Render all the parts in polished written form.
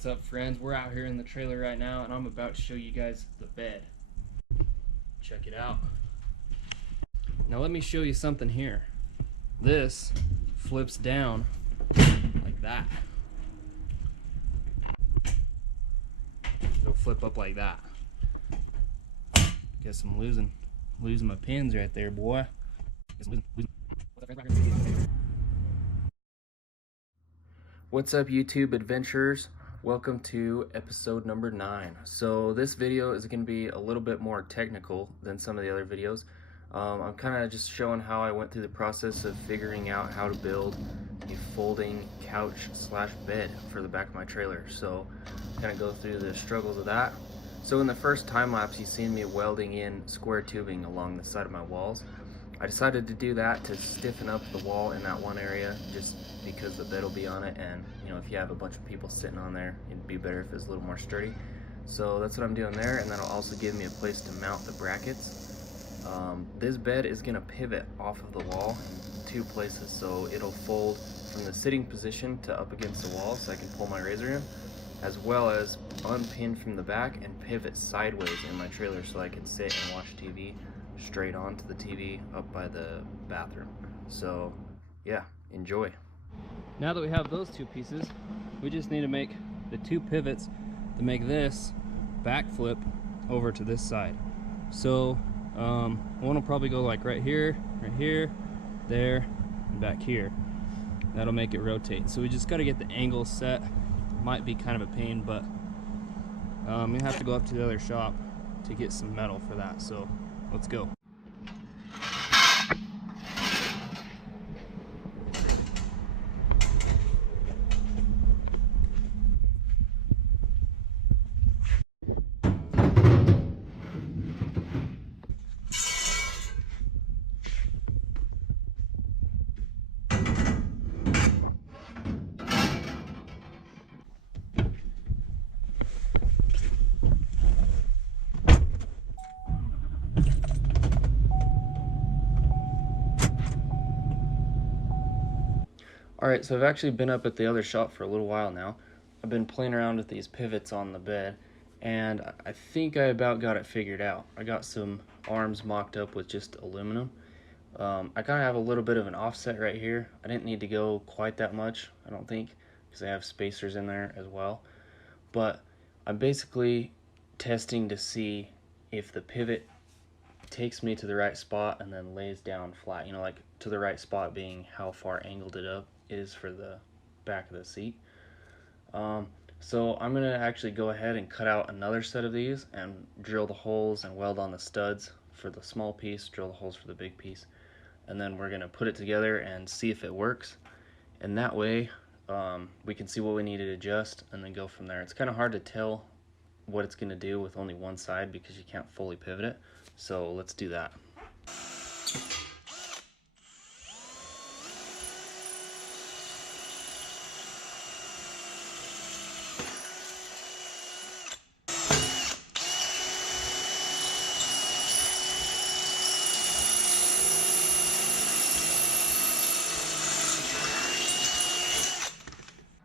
What's up, friends? We're out here in the trailer right now, and I'm about to show you guys the bed. Check it out. Now let me show you something here. This flips down like that. It'll flip up like that. Guess I'm losing my pins right there, boy. What's up, YouTube adventurers? Welcome to episode number 9. So this video is going to be a little bit more technical than some of the other videos. I'm kind of just showing how I went through the process of figuring out how to build a folding couch slash bed for the back of my trailer. So kind of go through the struggles of that. So in the first time lapse, you've seen me welding in square tubing along the side of my walls. I decided to do that to stiffen up the wall in that one area, just because the bed will be on it, and you know, if you have a bunch of people sitting on there, it'd be better if it's a little more sturdy. So that's what I'm doing there, and that'll also give me a place to mount the brackets. This bed is going to pivot off of the wall in 2 places, so it'll fold from the sitting position to up against the wall so I can pull my razor in, as well as unpin from the back and pivot sideways in my trailer so I can sit and watch TV straight onto the TV up by the bathroom. So yeah, enjoy. Now that we have those 2 pieces, we just need to make the 2 pivots to make this backflip over to this side. So one will probably go like right here, there, and back here. That'll make it rotate. So we just got to get the angle set. Might be kind of a pain, but you have to go up to the other shop to get some metal for that. So let's go. Alright, so I've actually been up at the other shop for a little while now. I've been playing around with these pivots on the bed, and I think I about got it figured out. I got some arms mocked up with just aluminum. I kind of have a little bit of an offset right here. I didn't need to go quite that much, I don't think, because I have spacers in there as well. But I'm basically testing to see if the pivot takes me to the right spot and then lays down flat, you know, like to the right spot being how far angled it up is for the back of the seat. So I'm gonna actually go ahead and cut out another set of these and drill the holes and weld on the studs for the small piece, drill the holes for the big piece, and then we're gonna put it together and see if it works. And that way we can see what we need to adjust and then go from there. It's kind of hard to tell what it's gonna do with only one side because you can't fully pivot it. So let's do that.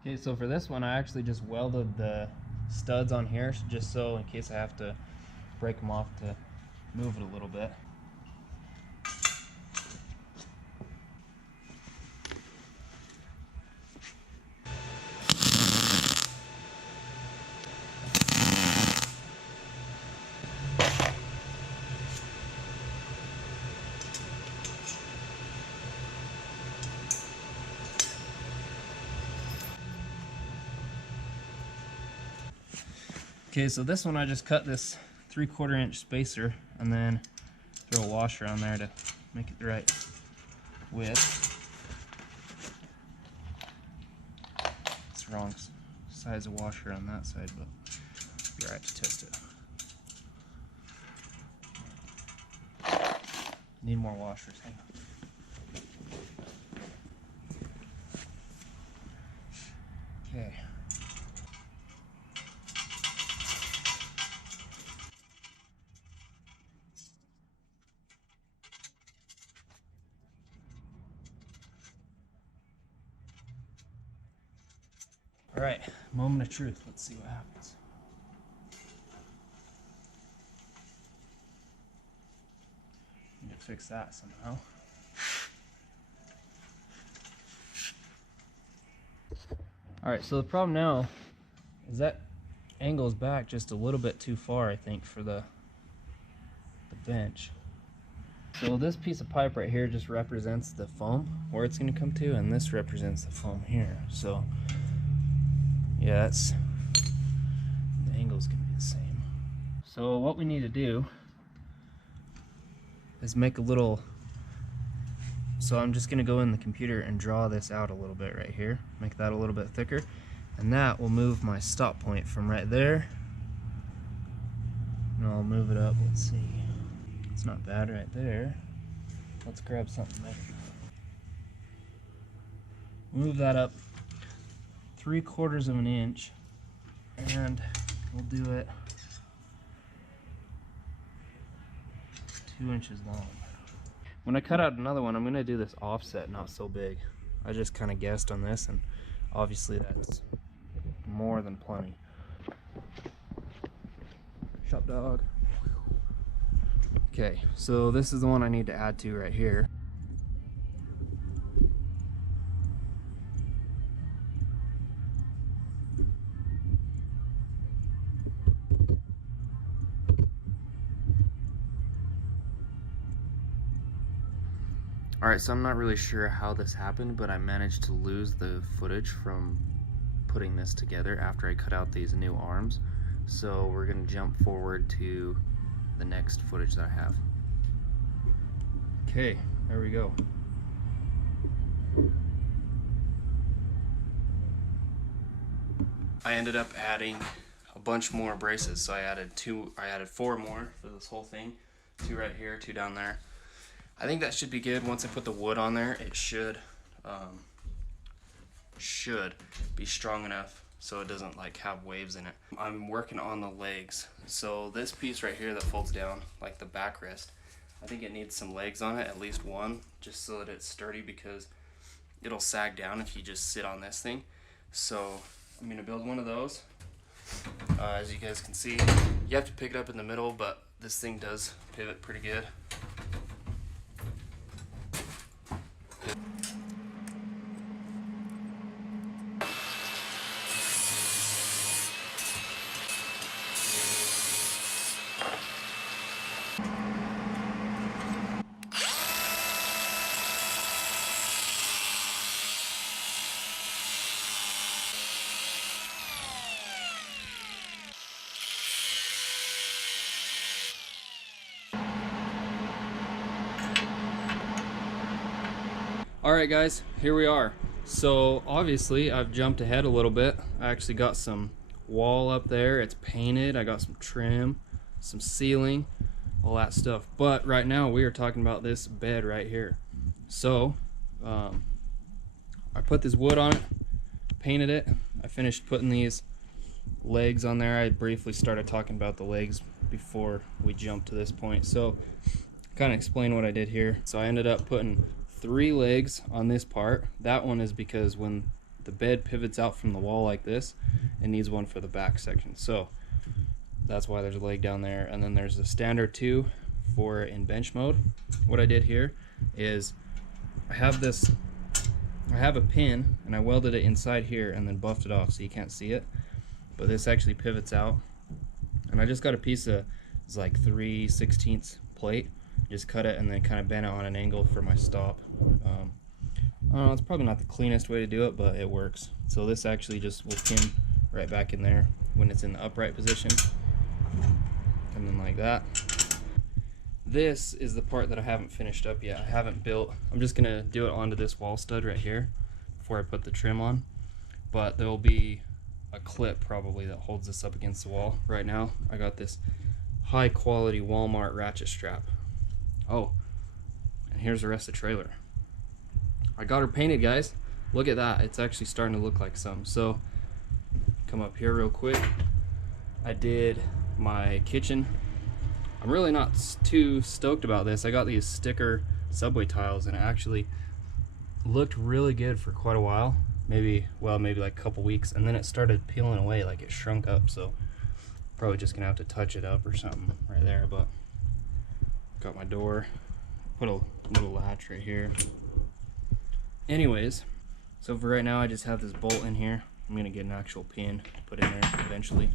Okay, so for this one, I actually just welded the studs on here just so in case I have to break them off to move it a little bit. Okay, so this one I just cut this 3/4 inch spacer and then throw a washer on there to make it the right width. It's the wrong size of washer on that side, but it'll be alright to test it. Need more washers. Hang on. Okay. All right, moment of truth. Let's see what happens. Need to fix that somehow. All right, so the problem now is that angle's back just a little bit too far, I think, for the bench. So this piece of pipe right here just represents the foam, where it's going to come to, and this represents the foam here. So yeah, the angle's going to be the same. So what we need to do is make a little, so I'm just going to go in the computer and draw this out a little bit right here, make that a little bit thicker, and that will move my stop point from right there, and I'll move it up. Let's see, it's not bad right there. Let's grab something better. Move that up 3/4 of an inch, and we'll do it 2 inches long. When I cut out another one, I'm going to do this offset, not so big. I just kind of guessed on this, and obviously that's more than plenty. Shop dog. Okay, so this is the one I need to add to right here. Alright, so I'm not really sure how this happened, but I managed to lose the footage from putting this together after I cut out these new arms. So we're going to jump forward to the next footage that I have. Okay, there we go. I ended up adding a bunch more braces, so I added 4 more for this whole thing. 2 right here, 2 down there. I think that should be good. Once I put the wood on there, it should be strong enough so it doesn't like have waves in it. I'm working on the legs. So this piece right here that folds down, like the backrest, I think it needs some legs on it, at least one, just so that it's sturdy, because it'll sag down if you just sit on this thing. So I'm gonna build one of those. As you guys can see, you have to pick it up in the middle, but this thing does pivot pretty good. Alright guys, here we are. So obviously I've jumped ahead a little bit. I actually got some wall up there, it's painted, I got some trim, some ceiling, all that stuff. But right now we are talking about this bed right here. So I put this wood on it, painted it, I finished putting these legs on there. I briefly started talking about the legs before we jumped to this point. So kind of explain what I did here. So I ended up putting 3 legs on this part. That one is because when the bed pivots out from the wall like this, it needs one for the back section. So that's why there's a leg down there. And then there's the standard 2 for in bench mode. What I did here is I have a pin and I welded it inside here and then buffed it off so you can't see it. But this actually pivots out. And I just got a piece of, it's like 3/16 plate. Just cut it and then kind of bend it on an angle for my stop. I don't know, it's probably not the cleanest way to do it, but it works. So this actually just will pin right back in there when it's in the upright position. And then like that. This is the part that I haven't finished up yet. I haven't built, I'm just gonna do it onto this wall stud right here before I put the trim on. But there will be a clip probably that holds this up against the wall. Right now, I got this high quality Walmart ratchet strap. Oh, and here's the rest of the trailer. I got her painted, guys. Look at that. It's actually starting to look like some. So, come up here real quick. I did my kitchen. I'm really not too stoked about this. I got these sticker subway tiles and it actually looked really good for quite a while. maybe like a couple weeks, and then it started peeling away, like it shrunk up. So probably just gonna have to touch it up or something right there. But got my door, put a little latch right here. Anyways, so for right now I just have this bolt in here. I'm gonna get an actual pin put in there eventually,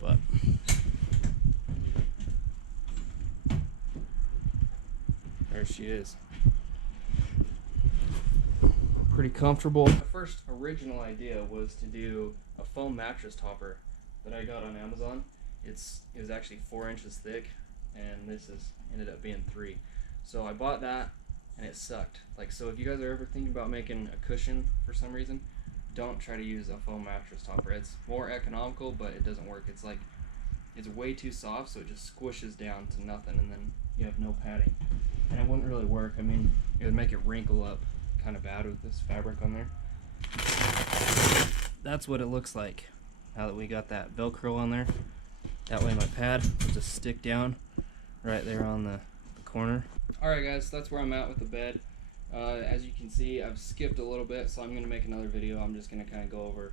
but there she is. Pretty comfortable. The first original idea was to do a foam mattress topper that I got on Amazon. It was actually 4 inches thick, and this is ended up being 3. So I bought that, and it sucked. Like, so if you guys are ever thinking about making a cushion for some reason, don't try to use a foam mattress topper. It's more economical, but it doesn't work. It's like, it's way too soft, so it just squishes down to nothing, and then you have no padding. And it wouldn't really work. I mean, it would make it wrinkle up kind of bad with this fabric on there. That's what it looks like now that we got that Velcro on there. That way my pad will just stick down right there on the corner. Alright guys, that's where I'm at with the bed. As you can see, I've skipped a little bit, so I'm going to make another video. I'm just going to kind of go over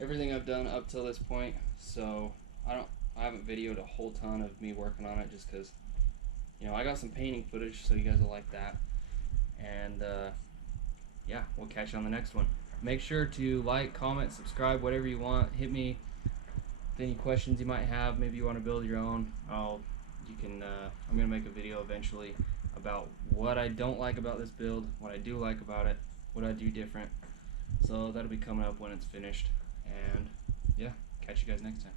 everything I've done up till this point. So I haven't videoed a whole ton of me working on it, just because, you know, I got some painting footage, so you guys will like that. And yeah, we'll catch you on the next one. Make sure to like, comment, subscribe, whatever you want. Hit me with any questions you might have. Maybe you want to build your own. I'm gonna make a video eventually about what I don't like about this build, what I do like about it, what I do different. So that'll be coming up when it's finished. And yeah, catch you guys next time.